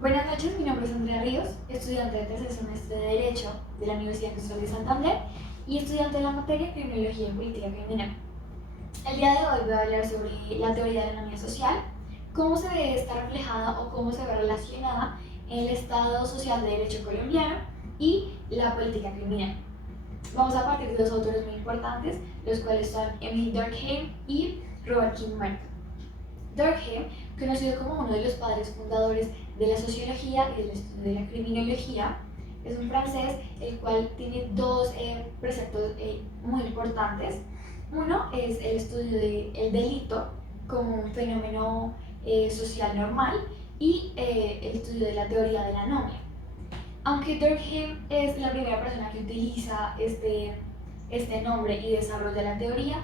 Buenas noches, mi nombre es Andrea Ríos, estudiante de tercer semestre de Derecho de la Universidad Industrial de Santander y estudiante de la materia Criminología y Política Criminal. El día de hoy voy a hablar sobre la teoría de la economía social, cómo se ve esta reflejada o cómo se ve relacionada en el Estado social de derecho colombiano y la política criminal. Vamos a partir de dos autores muy importantes, los cuales son Emile Durkheim y Robert King Merton. Durkheim, conocido como uno de los padres fundadores de la sociología y del estudio de la criminología, es un francés el cual tiene dos preceptos muy importantes. Uno es el estudio del delito como un fenómeno social normal y el estudio de la teoría de la anomia. Aunque Durkheim es la primera persona que utiliza este nombre y desarrolla la teoría,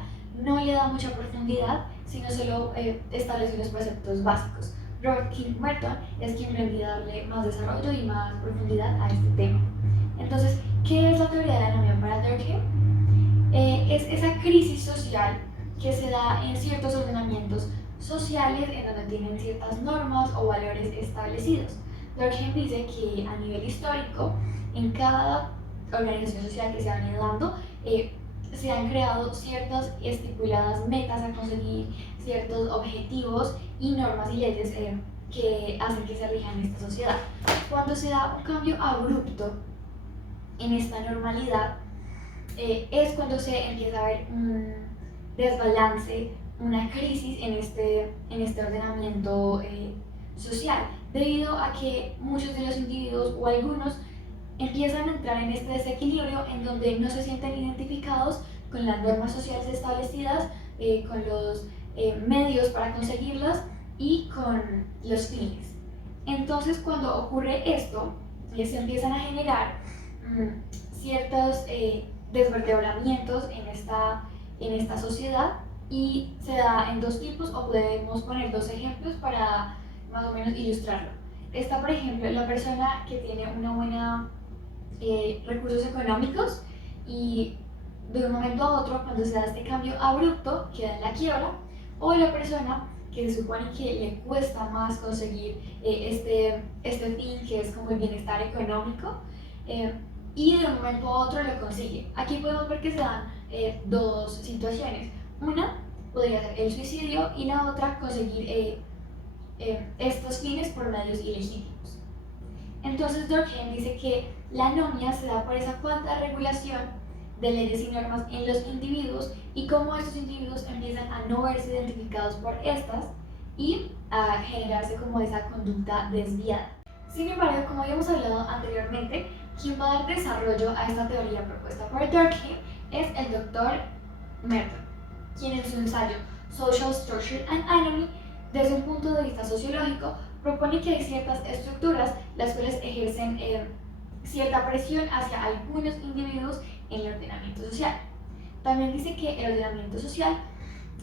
no le da mucha profundidad, sino solo establece unos preceptos básicos. Robert King Merton es quien vendría a darle más desarrollo y más profundidad a este tema. Entonces, ¿qué es la teoría de la anomia para Durkheim? Es esa crisis social que se da en ciertos ordenamientos sociales en donde tienen ciertas normas o valores establecidos. Durkheim dice que a nivel histórico, en cada organización social que se han ido dando, se han creado ciertas estipuladas metas a conseguir, ciertos objetivos y normas y leyes que hacen que se rijan en esta sociedad. Cuando se da un cambio abrupto en esta normalidad, es cuando se empieza a ver un desbalance, una crisis en este ordenamiento social, debido a que muchos de los individuos o algunos empiezan a entrar en este desequilibrio en donde no se sienten identificados con las normas sociales establecidas, con los medios para conseguirlas y con los fines. Entonces, cuando ocurre esto, se empiezan a generar ciertos desvertebramientos en esta sociedad y se da en dos tipos, o podemos poner dos ejemplos para más o menos ilustrarlo. Está, por ejemplo, la persona que tiene una buena recursos económicos y de un momento a otro, cuando se da este cambio abrupto, queda en la quiebra, o la persona que se supone que le cuesta más conseguir este fin que es como el bienestar económico, y de un momento a otro lo consigue. Aquí podemos ver que se dan dos situaciones. Una podría ser el suicidio y la otra conseguir estos fines por medios ilegítimos. Entonces Durkheim dice que la anomia se da por esa falta de regulación de leyes y normas en los individuos y cómo estos individuos empiezan a no verse identificados por estas y a generarse como esa conducta desviada. Sin embargo, como habíamos hablado anteriormente, quien va a dar desarrollo a esta teoría propuesta por Durkheim es el doctor Merton, quien en su ensayo Social Structure and Anomy, desde un punto de vista sociológico, propone que hay ciertas estructuras las cuales ejercen cierta presión hacia algunos individuos en el ordenamiento social. También dice que el ordenamiento social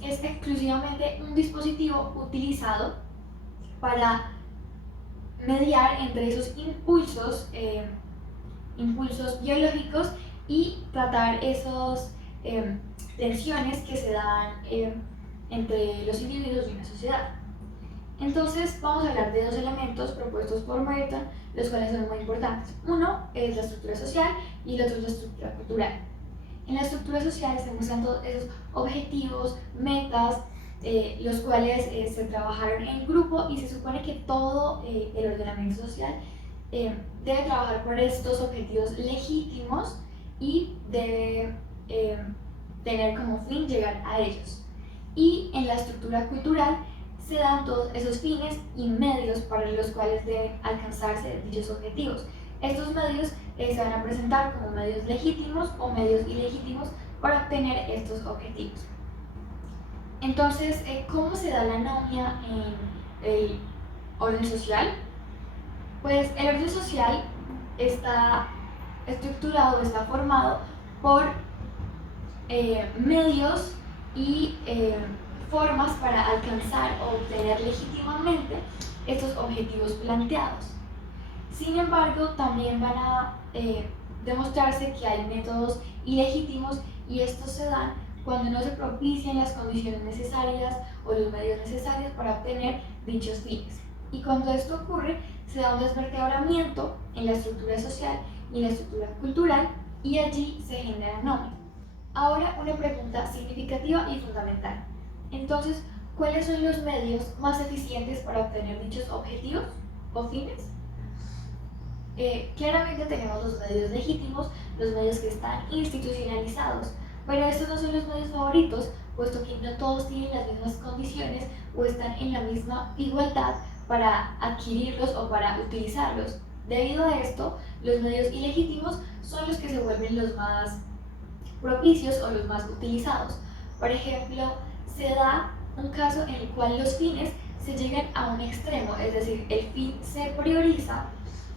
es exclusivamente un dispositivo utilizado para mediar entre esos impulsos biológicos y tratar esas tensiones que se dan entre los individuos de una sociedad. Entonces vamos a hablar de dos elementos propuestos por Merton, los cuales son muy importantes. Uno es la estructura social y el otro es la estructura cultural. En la estructura social estamos dando esos objetivos, metas, los cuales se trabajaron en grupo y se supone que todo el ordenamiento social debe trabajar por estos objetivos legítimos y debe tener como fin llegar a ellos. Y en la estructura cultural se dan todos esos fines y medios para los cuales deben alcanzarse dichos objetivos. Estos medios se van a presentar como medios legítimos o medios ilegítimos para obtener estos objetivos. Entonces, ¿cómo se da la anomia en el orden social? Pues el orden social está estructurado, está formado por medios y formas para alcanzar o obtener legítimamente estos objetivos planteados. Sin embargo, también van a demostrarse que hay métodos ilegítimos y estos se dan cuando no se propician las condiciones necesarias o los medios necesarios para obtener dichos fines. Y cuando esto ocurre, se da un desvertebramiento en la estructura social y en la estructura cultural, y allí se genera anomia. Ahora una pregunta significativa y fundamental. Entonces, ¿cuáles son los medios más eficientes para obtener dichos objetivos o fines? Claramente tenemos los medios legítimos, los medios que están institucionalizados, pero estos no son los medios favoritos, puesto que no todos tienen las mismas condiciones o están en la misma igualdad para adquirirlos o para utilizarlos. Debido a esto, los medios ilegítimos son los que se vuelven los más propicios o los más utilizados. Por ejemplo, se da un caso en el cual los fines se llegan a un extremo, es decir, el fin se prioriza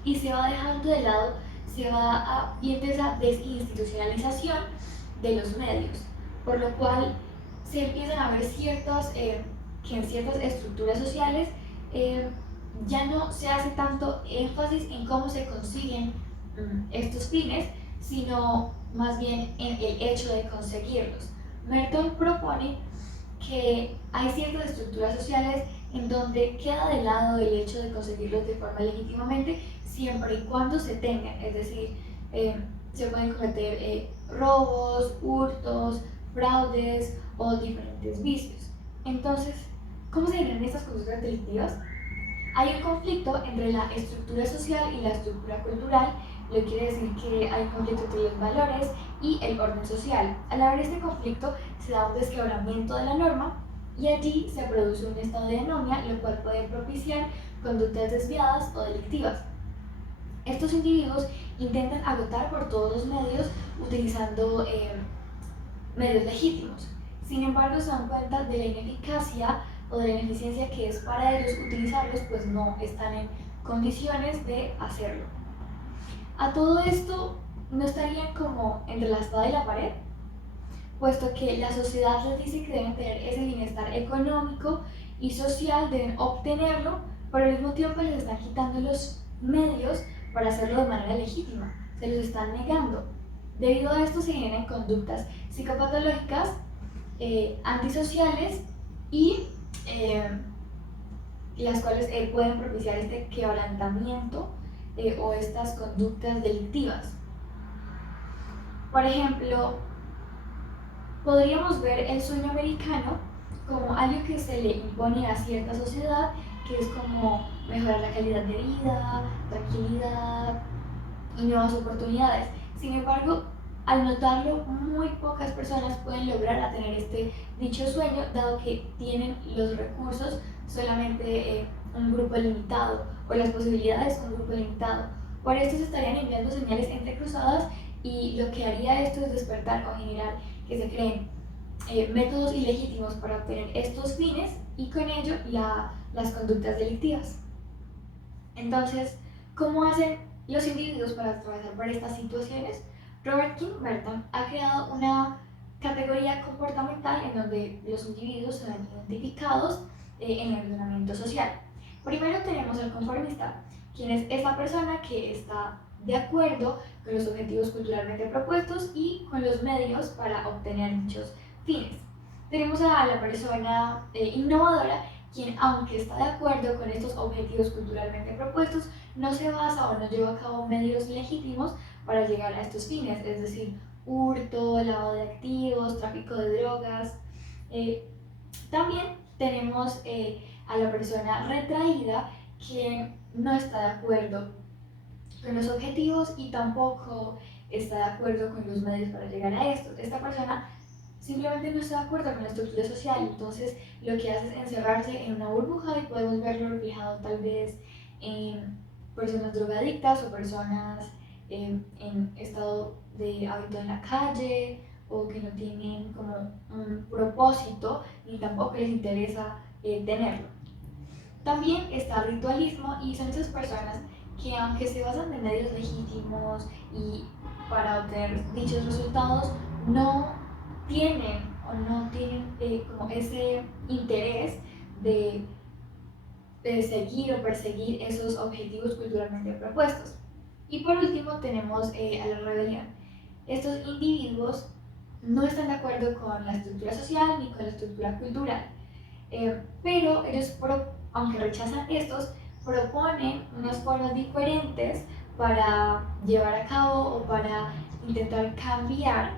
y se va dejando de lado, se va a, y esa desinstitucionalización de los medios, por lo cual se empiezan a ver que en ciertas estructuras sociales ya no se hace tanto énfasis en cómo se consiguen estos fines, sino más bien en el hecho de conseguirlos. Merton propone que hay ciertas estructuras sociales en donde queda de lado el hecho de conseguirlos de forma legítimamente siempre y cuando se tengan, es decir, se pueden cometer robos, hurtos, fraudes o diferentes vicios. Entonces, ¿cómo se generan estas conductas delictivas? Hay un conflicto entre la estructura social y la estructura cultural, lo que quiere decir que hay un conflicto entre los valores y el orden social. Al haber este conflicto se da un desquebramiento de la norma y allí se produce un estado de anomia, lo cual puede propiciar conductas desviadas o delictivas. Estos individuos intentan agotar por todos los medios utilizando medios legítimos. Sin embargo, se dan cuenta de la ineficacia o de la ineficiencia que es para ellos utilizarlos, pues no están en condiciones de hacerlo. A todo esto, ¿no estarían como entre la espada y la pared? Puesto que la sociedad les dice que deben tener ese bienestar económico y social, deben obtenerlo, pero al mismo tiempo les están quitando los medios para hacerlo de manera legítima, se los están negando. Debido a esto se generan conductas psicopatológicas, antisociales y las cuales pueden propiciar este quebrantamiento o estas conductas delictivas. Por ejemplo, podríamos ver el sueño americano como algo que se le impone a cierta sociedad, que es como mejorar la calidad de vida, tranquilidad y nuevas oportunidades. Sin embargo, al notarlo, muy pocas personas pueden lograr tener este dicho sueño, dado que tienen los recursos solamente un grupo limitado, o las posibilidades un grupo limitado. Por esto se estarían enviando señales entrecruzadas, y lo que haría esto es despertar o generar que se creen métodos ilegítimos para obtener estos fines y con ello las conductas delictivas. Entonces, ¿cómo hacen los individuos para atravesar por estas situaciones? Robert King Merton ha creado una categoría comportamental en donde los individuos se ven identificados en el ordenamiento social. Primero tenemos al conformista, quien es esa persona que está de acuerdo con los objetivos culturalmente propuestos y con los medios para obtener dichos fines. Tenemos a la persona innovadora, quien, aunque está de acuerdo con estos objetivos culturalmente propuestos, no se basa o no lleva a cabo medios legítimos para llegar a estos fines, es decir, hurto, lavado de activos, tráfico de drogas. También tenemos a la persona retraída, quien no está de acuerdo con los objetivos y tampoco está de acuerdo con los medios para llegar a estos. Esta persona simplemente no está de acuerdo con la estructura social, entonces lo que hace es encerrarse en una burbuja, y podemos verlo reflejado tal vez en personas drogadictas o personas en estado de hábito en la calle, o que no tienen como un propósito ni tampoco les interesa tenerlo. También está el ritualismo, y son esas personas que, aunque se basan en medios legítimos y para obtener dichos resultados, no tienen como ese interés de seguir o perseguir esos objetivos culturalmente propuestos. Y por último tenemos a la rebelión. Estos individuos no están de acuerdo con la estructura social ni con la estructura cultural, pero ellos, aunque rechazan estos, proponen unas formas diferentes para llevar a cabo o para intentar cambiar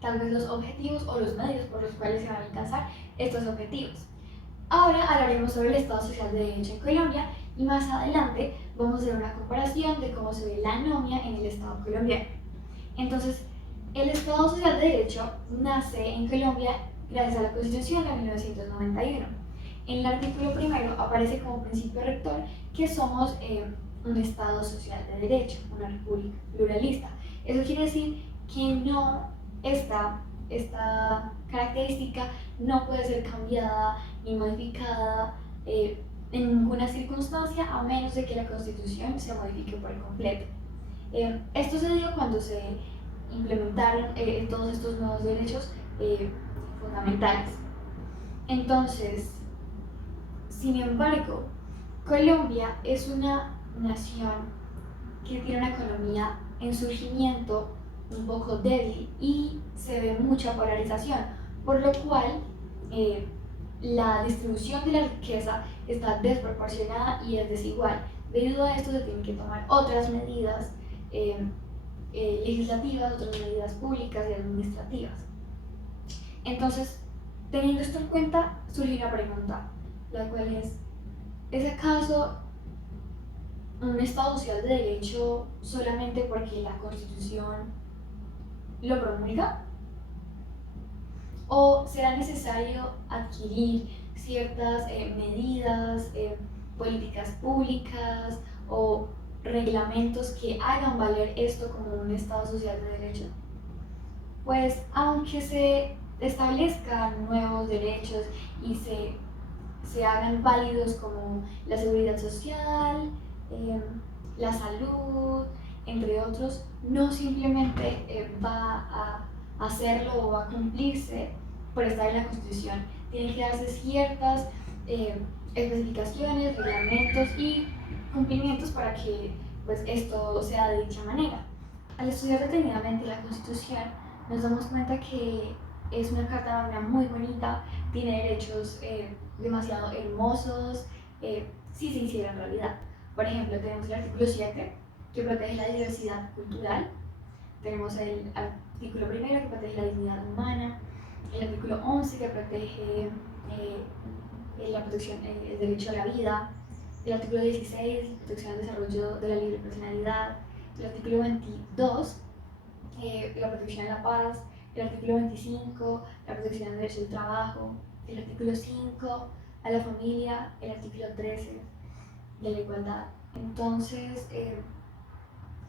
tal vez los objetivos o los medios por los cuales se van a alcanzar estos objetivos. Ahora hablaremos sobre el Estado Social de Derecho en Colombia y más adelante vamos a hacer una comparación de cómo se ve la anomia en el Estado colombiano. Entonces, el Estado Social de Derecho nace en Colombia gracias a la Constitución de 1991. En el artículo primero aparece como principio rector que somos un Estado social de derecho, una república pluralista. Eso quiere decir que esta característica no puede ser cambiada ni modificada en ninguna circunstancia a menos de que la Constitución se modifique por completo. Esto se dio cuando se implementaron todos estos nuevos derechos fundamentales. Entonces, sin embargo, Colombia es una nación que tiene una economía en surgimiento un poco débil y se ve mucha polarización, por lo cual la distribución de la riqueza está desproporcionada y es desigual. Debido a esto se tienen que tomar otras medidas legislativas, otras medidas públicas y administrativas. Entonces, teniendo esto en cuenta, surge una pregunta, la cual ¿es acaso un Estado social de derecho solamente porque la Constitución lo promulga? ¿O será necesario adquirir ciertas medidas, políticas públicas o reglamentos que hagan valer esto como un Estado social de derecho? Pues aunque se establezcan nuevos derechos y se hagan válidos como la seguridad social, la salud, entre otros, no simplemente va a hacerlo o va a cumplirse por estar en la Constitución. Tienen que darse ciertas especificaciones, reglamentos y cumplimientos para que pues, esto sea de dicha manera. Al estudiar detenidamente la Constitución, nos damos cuenta que es una carta magna muy bonita, tiene derechos demasiado hermosos, si se hiciera en realidad. Por ejemplo, tenemos el artículo 7, que protege la diversidad cultural, tenemos el artículo primero, que protege la dignidad humana, el artículo 11, que protege la protección, el derecho a la vida, el artículo 16, protección al desarrollo de la libre personalidad, el artículo 22, la protección a la paz, el artículo 25, la protección del derecho al trabajo, el artículo 5, a la familia, el artículo 13, de la igualdad. Entonces,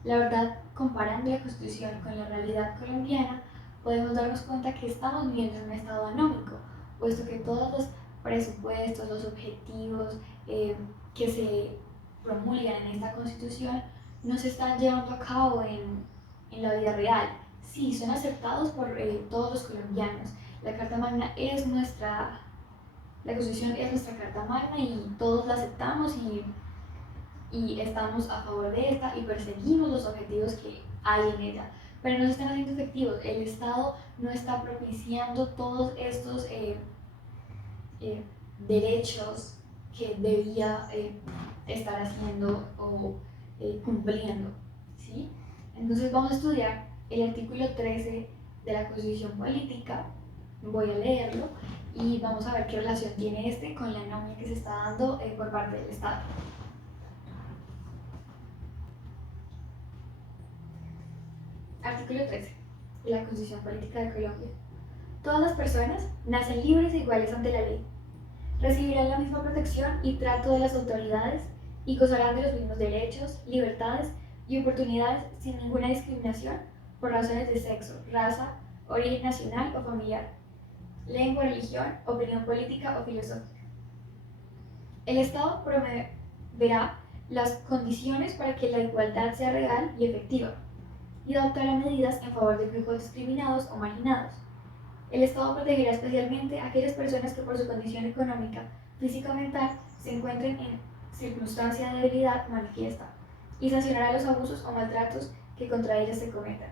la verdad, comparando la Constitución con la realidad colombiana, podemos darnos cuenta que estamos viviendo en un estado anómico, puesto que todos los presupuestos, los objetivos que se promulgan en esta Constitución no se están llevando a cabo en la vida real. Sí, son aceptados por todos los colombianos. La Carta Magna es la Constitución es nuestra Carta Magna y todos la aceptamos y estamos a favor de esta y perseguimos los objetivos que hay en ella, pero no se están haciendo efectivos. El Estado no está propiciando todos estos derechos que debía estar haciendo o cumpliendo, ¿sí? Entonces vamos a estudiar el artículo 13 de la Constitución Política, voy a leerlo y vamos a ver qué relación tiene este con la anomia que se está dando por parte del Estado. Artículo 13 de la Constitución Política de Colombia. Todas las personas nacen libres e iguales ante la ley. Recibirán la misma protección y trato de las autoridades y gozarán de los mismos derechos, libertades y oportunidades sin ninguna discriminación por razones de sexo, raza, origen nacional o familiar, lengua, religión, opinión política o filosófica. El Estado promoverá las condiciones para que la igualdad sea real y efectiva y adoptará medidas en favor de grupos discriminados o marginados. El Estado protegerá especialmente a aquellas personas que por su condición económica, física o mental se encuentren en circunstancia de debilidad manifiesta y sancionará los abusos o maltratos que contra ellas se cometan.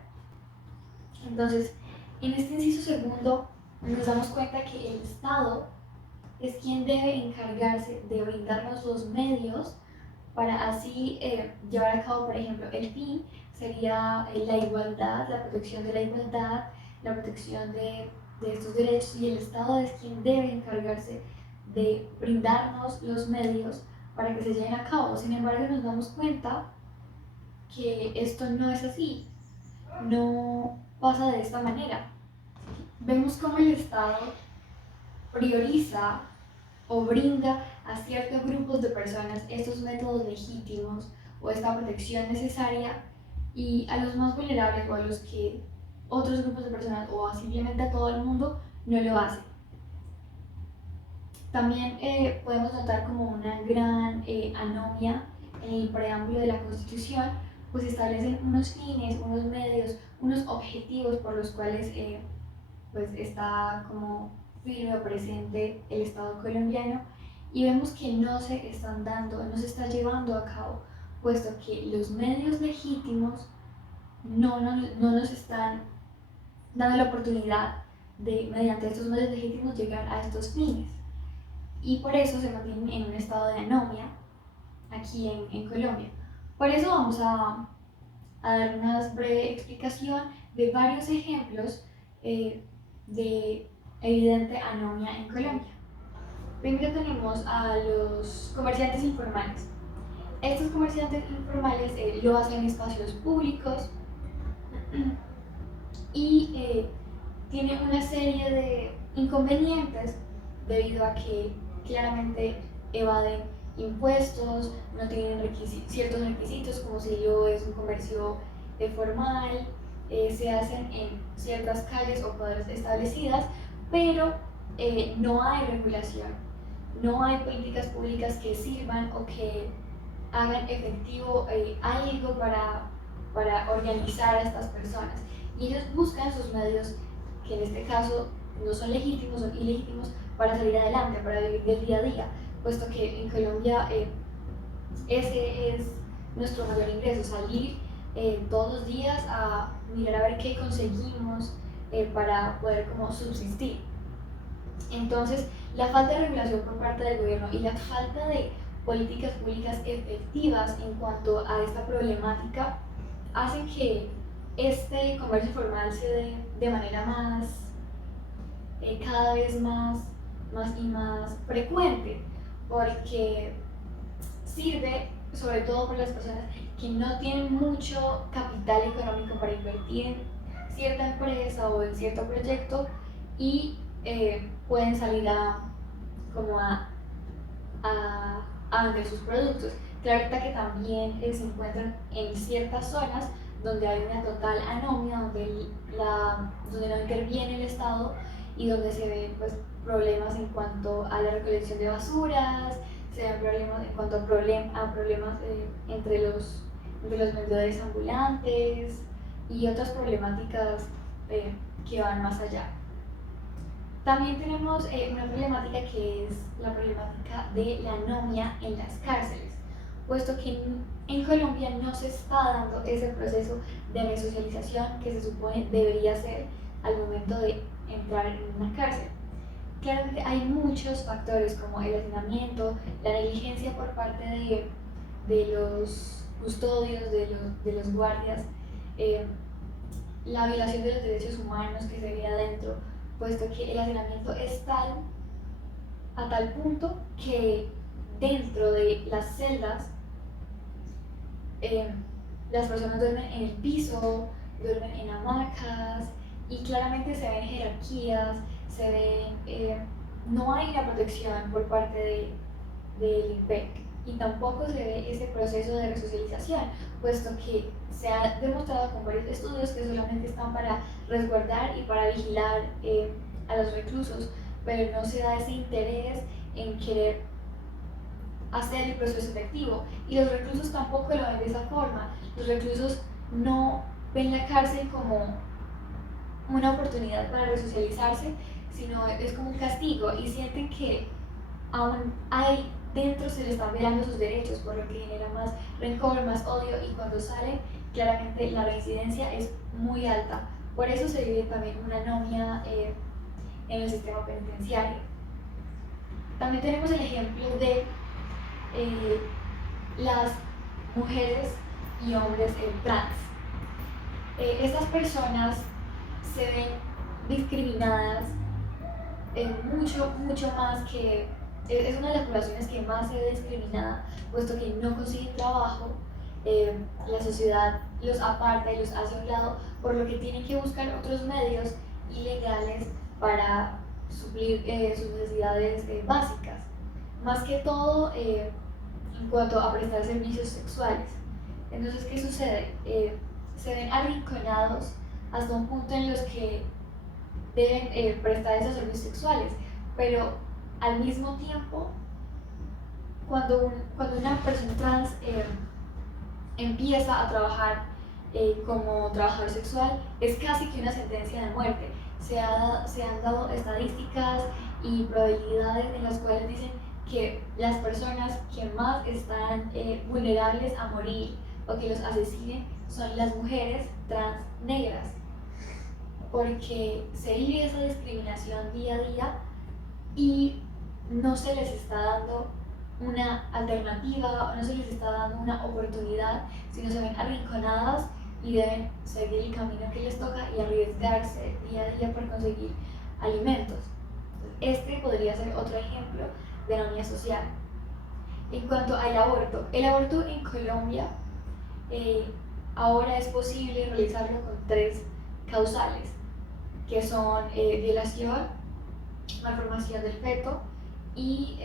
Entonces, en este inciso segundo nos damos cuenta que el Estado es quien debe encargarse de brindarnos los medios para así llevar a cabo, por ejemplo, el fin sería la igualdad, la protección de la igualdad, la protección de estos derechos, y el Estado es quien debe encargarse de brindarnos los medios para que se lleven a cabo. Sin embargo, nos damos cuenta que esto no es así, no pasa de esta manera. Vemos cómo el Estado prioriza o brinda a ciertos grupos de personas estos métodos legítimos o esta protección necesaria, y a los más vulnerables o a los que otros grupos de personas o simplemente a todo el mundo no lo hacen. También podemos notar como una gran anomia en el preámbulo de la Constitución, pues establecen unos fines, unos medios, unos objetivos por los cuales pues está como firme o presente el Estado colombiano, y vemos que no se están dando, no se está llevando a cabo, puesto que los medios legítimos no nos están dando la oportunidad de, mediante estos medios legítimos, llegar a estos fines. Y por eso se mantienen en un estado de anomia aquí en Colombia. Por eso vamos a dar una breve explicación de varios ejemplos de evidente anomia en Colombia. Primero tenemos a los comerciantes informales. Estos comerciantes informales lo hacen en espacios públicos y tienen una serie de inconvenientes debido a que claramente evaden impuestos, no tienen ciertos requisitos como si yo es un comercio formal, se hacen en ciertas calles o cuadras establecidas, pero no hay regulación, no hay políticas públicas que sirvan o que hagan efectivo algo para organizar a estas personas. Y ellos buscan sus medios, que en este caso no son legítimos, son ilegítimos, para salir adelante, para vivir del día a día, puesto que en Colombia ese es nuestro mayor ingreso, salir todos los días a mirar a ver qué conseguimos para poder como subsistir. Entonces, la falta de regulación por parte del gobierno y la falta de políticas públicas efectivas en cuanto a esta problemática hacen que este comercio informal se dé de manera cada vez más frecuente, porque sirve sobre todo para las personas que no tienen mucho capital económico para invertir en cierta empresa o en cierto proyecto, y pueden salir como a vender sus productos. Claro está que también se encuentran en ciertas zonas donde hay una total anomia, donde no interviene el Estado y donde se ven pues, problemas en cuanto a la recolección de basuras, se ven problemas en cuanto a problemas entre los vendedores ambulantes y otras problemáticas que van más allá. También tenemos una problemática que es la problemática de la anomia en las cárceles, puesto que en Colombia no se está dando ese proceso de resocialización que se supone debería ser al momento de entrar en una cárcel. Claramente hay muchos factores como el hacinamiento, la negligencia por parte de los custodios, de los guardias, la violación de los derechos humanos que se ve adentro, puesto que el hacinamiento es a tal punto que dentro de las celdas las personas duermen en el piso, duermen en hamacas, y claramente se ven jerarquías, se ven, no hay una protección por parte del IMPEC, y tampoco se ve ese proceso de resocialización, puesto que se ha demostrado con varios estudios que solamente están para resguardar y para vigilar a los reclusos, pero no se da ese interés en querer hacer el proceso efectivo, y los reclusos tampoco lo ven de esa forma. Los reclusos no ven la cárcel como una oportunidad para resocializarse, sino es como un castigo, y sienten que aún hay dentro se les están violando sus derechos, por lo que genera más rencor, más odio, y cuando salen claramente la reincidencia es muy alta. Por eso se vive también una anomia en el sistema penitenciario. También tenemos el ejemplo de las mujeres y hombres trans. Estas personas se ven discriminadas mucho más que, es una de las poblaciones que más se ve discriminada, puesto que no consiguen trabajo, la sociedad los aparta y los hace a un lado, por lo que tienen que buscar otros medios ilegales para suplir sus necesidades básicas, más que todo en cuanto a prestar servicios sexuales. Entonces, ¿qué sucede? Se ven arrinconados hasta un punto en los que deben prestar esos servicios sexuales, pero al mismo tiempo, cuando una persona trans empieza a trabajar como trabajador sexual, es casi que una sentencia de muerte. Se han dado estadísticas y probabilidades en las cuales dicen que las personas que más están vulnerables a morir o que los asesinen son las mujeres trans negras, porque se vive esa discriminación día a día y no se les está dando una alternativa o no se les está dando una oportunidad, sino se ven arrinconadas y deben seguir el camino que les toca y arriesgarse día a día por conseguir alimentos. Este podría ser otro ejemplo de economía social. En cuanto al aborto en Colombia ahora es posible realizarlo con 3 causales, que son violación, malformación del feto y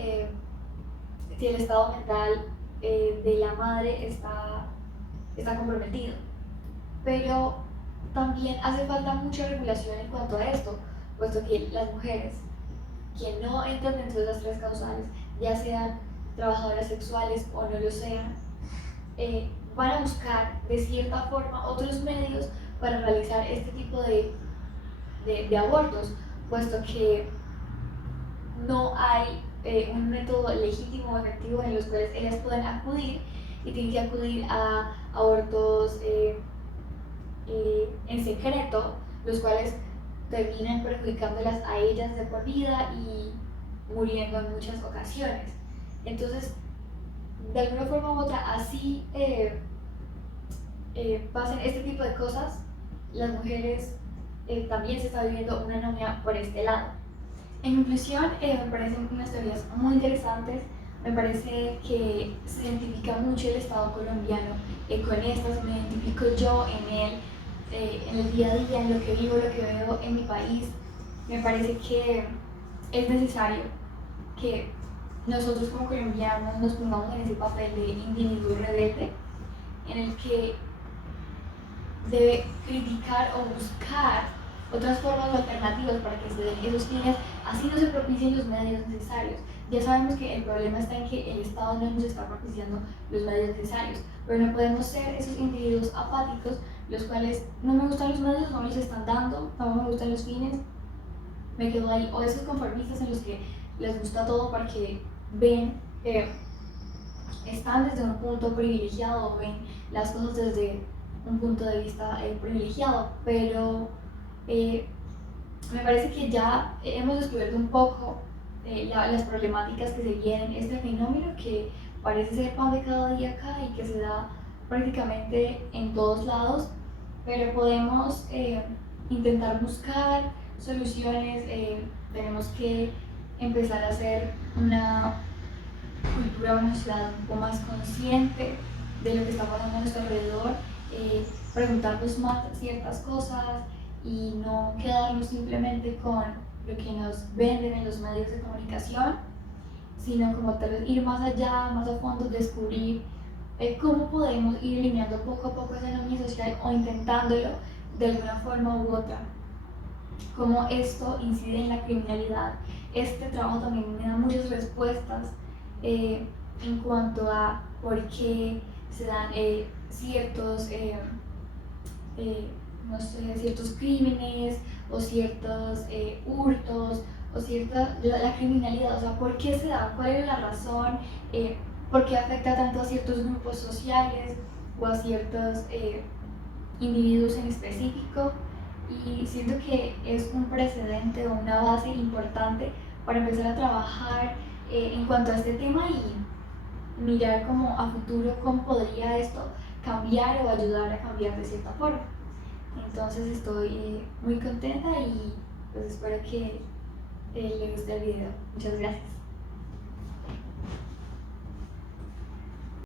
si el estado mental de la madre está comprometido. Pero también hace falta mucha regulación en cuanto a esto, puesto que las mujeres que no entran dentro de las 3 causales, ya sean trabajadoras sexuales o no lo sean, van a buscar de cierta forma otros medios para realizar este tipo de abortos, puesto que no hay un método legítimo o efectivo en los cuales ellas puedan acudir y tienen que acudir a abortos en secreto, los cuales terminan perjudicándolas a ellas de por vida y muriendo en muchas ocasiones. Entonces, de alguna forma u otra, así pasen este tipo de cosas, las mujeres también se está viviendo una anomia por este lado. En conclusión, me parecen unas teorías muy interesantes. Me parece que se identifica mucho el Estado colombiano con estas, me identifico yo en el día a día, en lo que vivo, lo que veo en mi país. Me parece que es necesario que nosotros como colombianos nos pongamos en ese papel de individuo rebelde, en el que debe criticar o buscar otras formas o alternativas para que se den esos fines, así no se propicien los medios necesarios. Ya sabemos que el problema está en que el Estado no nos está propiciando los medios necesarios, pero no podemos ser esos individuos apáticos, los cuales no me gustan los medios, no me los están dando, no me gustan los fines, me quedo ahí, o esos conformistas en los que les gusta todo porque ven que están desde un punto privilegiado, ven las cosas desde un punto de vista privilegiado, pero me parece que ya hemos descubierto un poco las problemáticas que se vienen, este fenómeno que parece ser pan de cada día acá y que se da prácticamente en todos lados, pero podemos intentar buscar soluciones, tenemos que empezar a hacer una cultura, una ciudad un poco más consciente de lo que está pasando a nuestro alrededor, preguntarnos más ciertas cosas y no quedarnos simplemente con lo que nos venden en los medios de comunicación, sino como tal vez ir más allá, más a fondo, descubrir cómo podemos ir eliminando poco a poco esa economía social o intentándolo de alguna forma u otra. Cómo esto incide en la criminalidad. Este trabajo también me da muchas respuestas en cuanto a por qué se dan ciertos, no sé, ciertos crímenes o ciertos hurtos o la criminalidad, o sea, por qué se da, cuál es la razón, por qué afecta tanto a ciertos grupos sociales o a ciertos individuos en específico. Y siento que es un precedente o una base importante para empezar a trabajar en cuanto a este tema mirar como a futuro cómo podría esto cambiar o ayudar a cambiar de cierta forma. Entonces estoy muy contenta y pues espero que le guste el video. Muchas gracias.